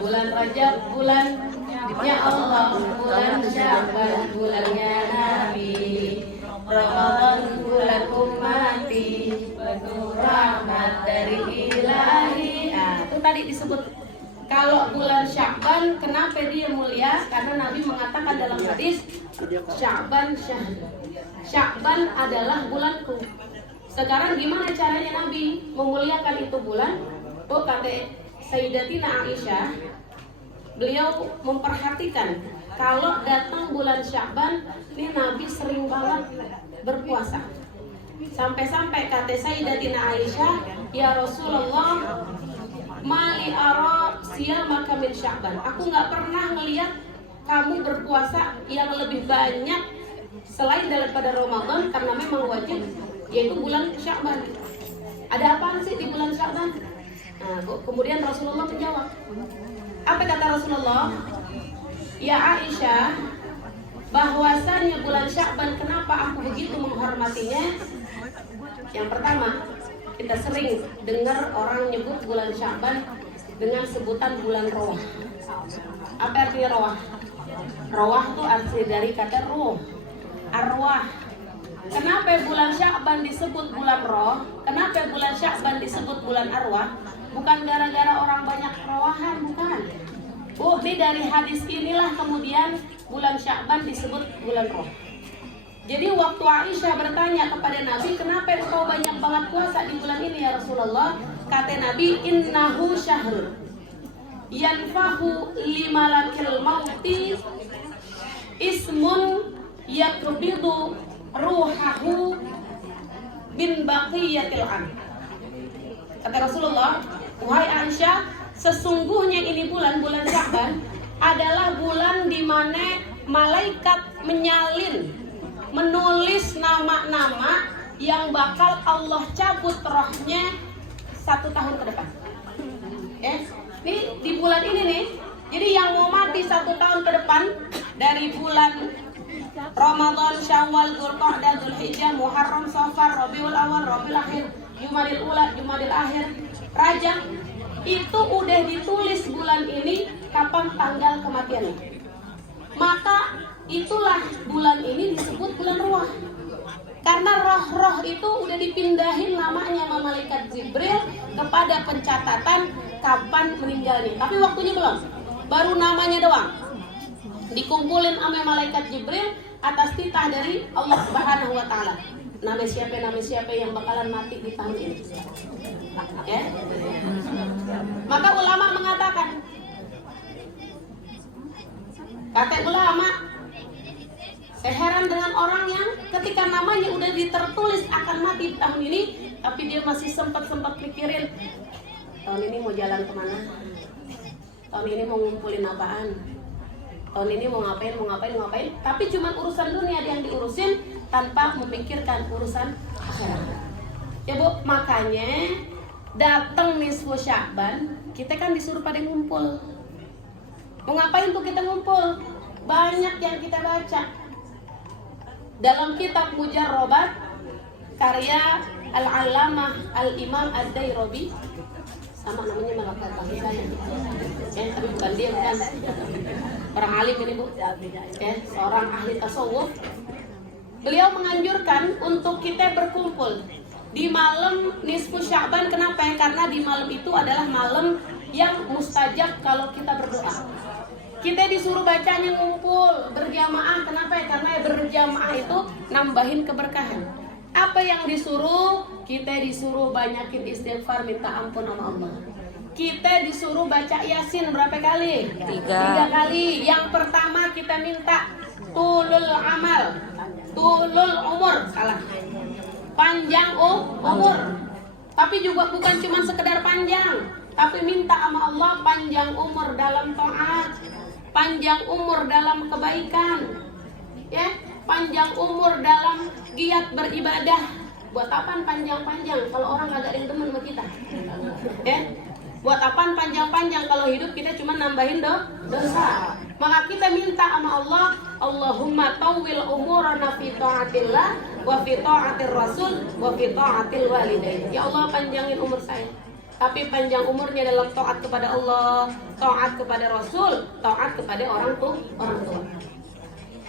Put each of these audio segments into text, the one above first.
Bulan Rajab, bulannya Allah, bulan Sya'ban, bulannya Nabi, Ramadan, bulan ummati, penuh rahmat dari Ilahi. Nah, itu tadi disebut. Kalau bulan Sya'ban, kenapa dia mulia? Karena Nabi mengatakan dalam hadis, Sya'ban syahr. Sya'ban adalah bulanku. Sekarang gimana caranya Nabi memuliakan itu bulan? Oh, kata Sayyidatina Aisyah, beliau memperhatikan kalau datang bulan Sya'ban, ini Nabi sering banget berpuasa. Sampai-sampai kata Sayyidatina Aisyah, ya Rasulullah, mali ara siyamaka min Sya'ban. Aku nggak pernah ngelihat kamu berpuasa yang lebih banyak selain daripada Ramadan, karena memang wajib, yaitu bulan Sya'ban. Ada apaan sih di bulan Sya'ban? Nah, kemudian Rasulullah menjawab. Apa kata Rasulullah? Ya Aisyah, bahwasannya bulan Sya'ban, kenapa aku begitu menghormatinya? Yang pertama, kita sering dengar orang nyebut bulan Sya'ban dengan sebutan bulan Rawah. Apa artinya Rawah? Rawah itu arti dari kata ruh, arwah. Kenapa bulan Sya'ban disebut bulan roh? Kenapa bulan Sya'ban disebut bulan arwah? Bukan gara-gara orang banyak rawahan, bukan. Ini dari hadis inilah kemudian bulan Sya'ban disebut bulan roh. Jadi waktu Aisyah bertanya kepada Nabi, kenapa engkau banyak banget puasa di bulan ini ya Rasulullah? Kata Nabi, innahu syahrun yanfahu limalakil mauti ismun yakbidu ruhahu bin baqiyatil am. Kata Rasulullah, wahai Aisyah, sesungguhnya ini bulan Sya'ban adalah bulan di mana malaikat menyalin, menulis nama-nama yang bakal Allah cabut rohnya 1 tahun ke depan. Ini di bulan ini nih. Jadi yang mau mati 1 tahun ke depan dari bulan Ramadan, Syawal, Dzulqa'dah, Dzulhijjah, Muharram, Safar, Rabiul Awal, Rabiul Akhir, Jumadil Ula, Jumadil Akhir, Rajab, itu udah ditulis bulan ini kapan tanggal kematiannya. Maka itulah bulan ini disebut bulan ruah. Karena roh-roh itu udah dipindahin namanya sama malaikat Jibril kepada pencatatan kapan meninggalnya. Tapi waktunya belum, baru namanya doang dikumpulin sama malaikat Jibril atas titah dari Allah Subhanahu wa Ta'ala. Nama siapa yang bakalan mati di tahun ini. Ya? Maka ulama mengatakan, kata ulama, saya heran dengan orang yang ketika namanya udah ditertulis akan mati di tahun ini, tapi dia masih sempat mikirin, tahun ini mau jalan kemana, tahun ini mau ngumpulin apaan, tahun ini mau ngapain, tapi cuma urusan dunia yang diurusin tanpa memikirkan urusan akhirat. Ya Bu, makanya datang nisfu Sya'ban, kita kan disuruh pada ngumpul. Mau ngapain tuh kita ngumpul? Banyak yang kita baca. Dalam kitab Mujarrabat karya Al-Allamah Al-Imam Ad-Dairabi, sama namanya malah kata saya. Tapi bukan dia, bukan. Orang alim ini Bu. Seorang ahli tasawuf. Beliau menganjurkan untuk kita berkumpul di malam nisfu Sya'ban. Kenapa? Karena di malam itu adalah malam yang mustajab kalau kita berdoa. Kita disuruh bacanya ngumpul, berjamaah. Kenapa? Karena berjamaah itu nambahin keberkahan. Apa yang disuruh? Kita disuruh banyakin istighfar, minta ampun sama Allah. Kita disuruh baca Yasin berapa kali? 3 kali. Yang pertama kita minta tulul amal, tulul umur, salah. Panjang umur. Tapi juga bukan cuma sekedar panjang, tapi minta sama Allah panjang umur dalam taat, panjang umur dalam kebaikan, ya, panjang umur dalam giat beribadah. Buat apaan panjang-panjang kalau orang agak ada yang demen sama kita, ya? Buat apaan panjang-panjang kalau hidup kita cuma nambahin dosa. Maka kita minta sama Allah, Allahumma tawwil umurana fi ta'atillah wa fi ta'atir rasul wa fi ta'atil walidain. Ya Allah, panjangin umur saya, tapi panjang umurnya dalam taat kepada Allah, taat kepada Rasul, taat kepada orang tua.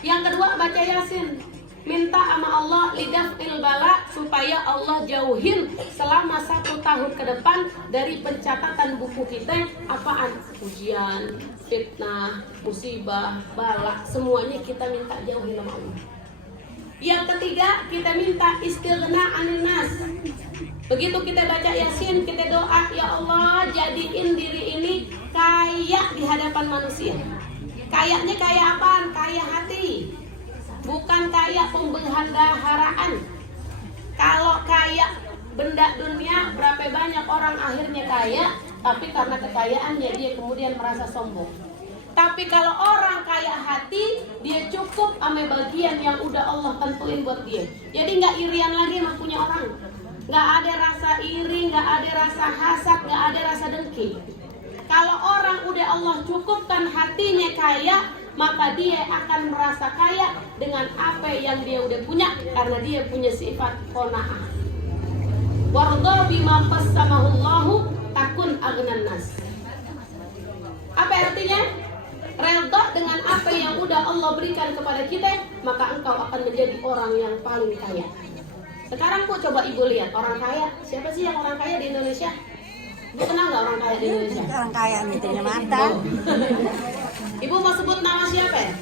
Yang kedua, baca Yasin. Minta sama Allah lidaf'il bala, supaya Allah jauhin selama 1 tahun ke depan dari pencatatan buku kita apaan? Ujian, fitnah, musibah, bala, semuanya kita minta jauhin sama Allah. Yang ketiga, kita minta istighna anin nas. Begitu kita baca Yasin, kita doa, ya Allah jadiin diri ini kaya di hadapan manusia. Kayanya kaya apaan? Kaya hati, bukan kaya pembendaharaan. Kalau kaya benda dunia, berapa banyak orang akhirnya kaya, tapi karena kekayaannya dia kemudian merasa sombong. Tapi kalau orang kaya hati, dia cukup sama bagian yang udah Allah tentuin buat dia. Jadi nggak irian lagi sama punya orang, nggak ada rasa iri, nggak ada rasa hasad, nggak ada rasa dengki. Kalau orang udah Allah cukupkan hatinya kaya, maka dia akan merasa kaya dengan apa yang dia udah punya, karena dia punya sifat qanaah. Warda bima qassamahullahu takun aghnan nas. Apa artinya? Redha dengan apa yang udah Allah berikan kepada kita, maka engkau akan menjadi orang yang paling kaya. Sekarang Bu, coba Ibu lihat orang kaya. Siapa sih yang orang kaya di Indonesia? Ibu kenal nggak orang kaya di Indonesia? Orang kaya gitu ya mata. Ibu mau sebut nama siapa ya?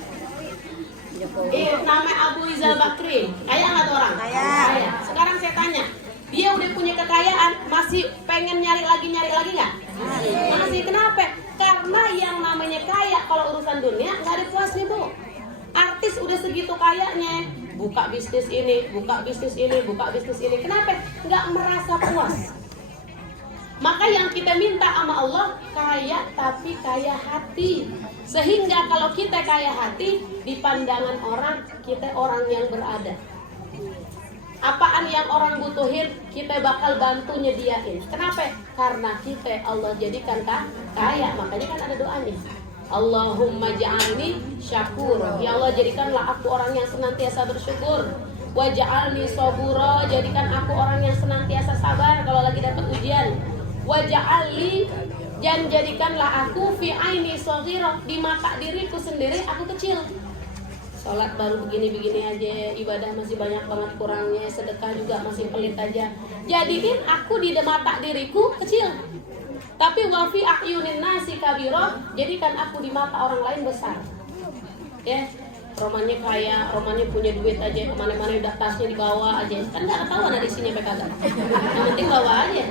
Nama Abu Rizal Bakri. Kaya nggak tuh orang? Kaya. Sekarang saya tanya, dia udah punya kekayaan, masih pengen nyari lagi nggak? Masih. Kenapa? Karena yang namanya kaya kalau urusan dunia nggak ada puasnya Bu. Artis udah segitu kayanya, buka bisnis ini, buka bisnis ini, buka bisnis ini. Kenapa? Nggak merasa puas. Maka yang kita minta sama Allah, kaya tapi kaya hati. Sehingga kalau kita kaya hati, di pandangan orang, kita orang yang berada. Apaan yang orang butuhin, kita bakal bantu nyediain. Kenapa? Karena kita Allah jadikan kaya. Makanya kan ada doanya, Allahumma ja'alni syakur. Ya Allah, jadikanlah aku orang yang senantiasa bersyukur. Wa ja'alni sabura, jadikan aku orang yang senantiasa sabar kalau lagi dapat ujian. Wa ja'alni, dan jadikanlah aku fi aini shaghirah, di mata diriku sendiri aku kecil. Sholat baru begini-begini aja, ibadah masih banyak banget kurangnya, sedekah juga masih pelit aja. Jadiin aku di mata diriku kecil. Tapi wa fi a'yunin nasi kabira, jadikan aku di mata orang lain besar. Ya, romannya kaya, romannya punya duit aja, kemana-mana udah tasnya dibawa aja. Kan nggak ketahuan ada isinya PKG. Yang penting bawa aja.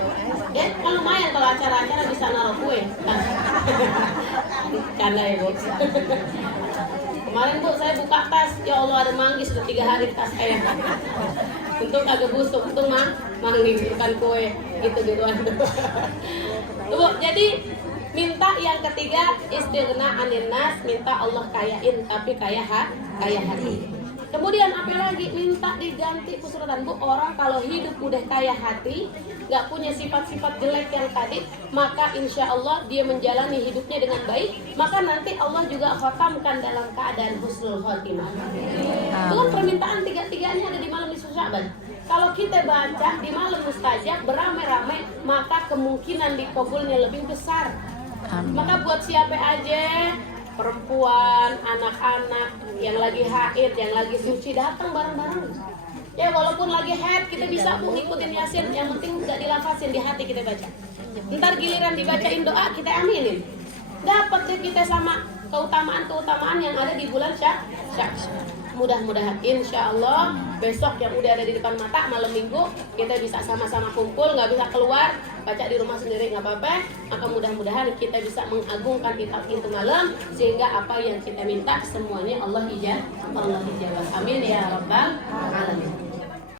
Ya, kan lumayan kalau acara-acara bisa naruh kue. Karena ya Bu. Kemarin Bu, saya buka tas, ya Allah ada manggis udah 3 hari tas saya. Untung kagak busuk, untung manggis bukan kue, gitu-gituan. Bu, jadi minta yang ketiga istighna anin nas, minta Allah kayain tapi kaya hati. Kemudian apa lagi? Minta diganti kesulitan Bu. Orang kalau hidup udah kaya hati, gak punya sifat-sifat jelek yang tadi, maka insya Allah dia menjalani hidupnya dengan baik. Maka nanti Allah juga khotamkan dalam keadaan husnul khotimah. Itu kan permintaan tiga-tiganya ada di malam nisfu Sya'ban. Kalau kita baca di malam mustajab beramai-ramai, maka kemungkinan dikabulnya lebih besar. Maka buat siapa aja, perempuan, anak-anak yang lagi haid, yang lagi suci, datang bareng-bareng. Ya walaupun lagi haid, kita bisa Bu ngikutin Yasin, yang penting nggak dilafasin, di hati kita baca. Ntar giliran dibacain doa, kita aminin. Dapat deh kita sama keutamaan-keutamaan yang ada di bulan Sya'ban. Mudah-mudahan insya Allah besok yang udah ada di depan mata, malam minggu kita bisa sama-sama kumpul, nggak bisa keluar, baca di rumah sendiri nggak apa-apa. Maka mudah-mudahan kita bisa mengagungkan kitab itu malam, sehingga apa yang kita minta semuanya Allah ijabah. Amin ya rabbal alamin.